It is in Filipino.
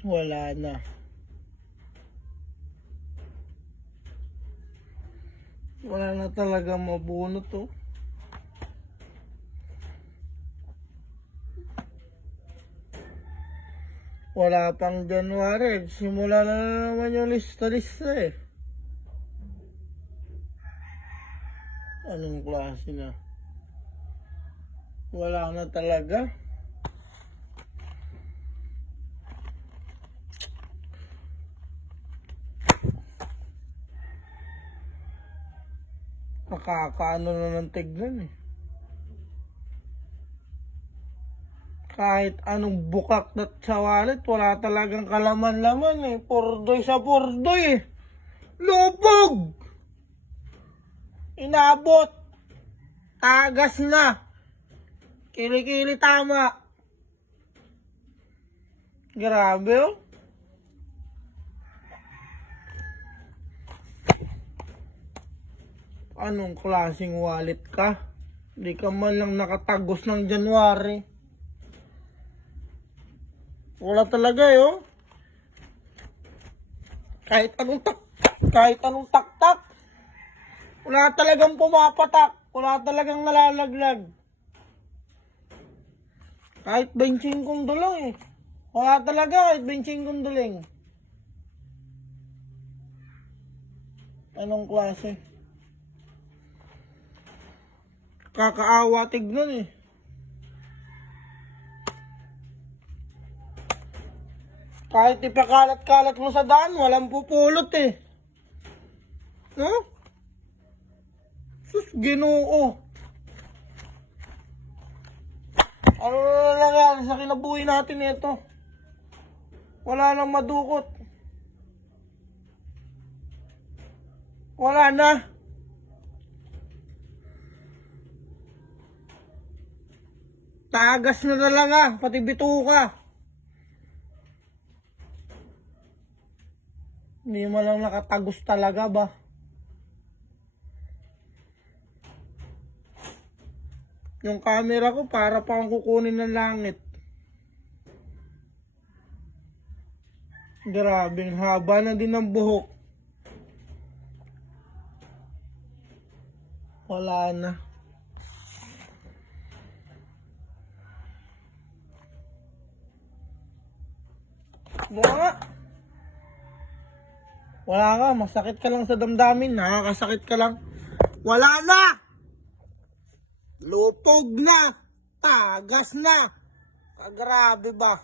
Wala na. Wala na talaga mabunot to. Wala pang January. Simula na naman yung lista-lista eh. Anong klase na? Wala na talaga. Nakakaano na ng tignan eh. Kahit anong bukak na sa wallet, wala talagang kalaman-laman eh. Purdoy sa purdoy eh. Lubog! Inabot. Tagas na. Kili-kili tama. Grabe oh. Anong klaseng wallet ka? Di ka man lang nakatagos ng January. Wala talaga eh oh. Kahit anong taktak. Wala talagang pumapatak. Wala talagang nalalaglag. Kahit 25 dulang eh. Wala talaga kahit 25 duling. Anong klase? Kakaawa tignan eh. Kahit ipakalat-kalat mo sa daan, walang pupulot eh. No? Sus, Ginoo. Ano na lang yan sa kinabuhi natin ito? Wala nang madukot. Wala na. Tagas na talaga, pati bituka. Hindi mo lang nakatagos talaga ba? Yung camera ko para pa akong kukunin ng langit. Grabing haba na din ng buhok. Wala na. Bunga. Wala ka, masakit ka lang sa damdamin, nakakasakit ka lang. Wala na! Lupog na! Tagas na! Grabe ba?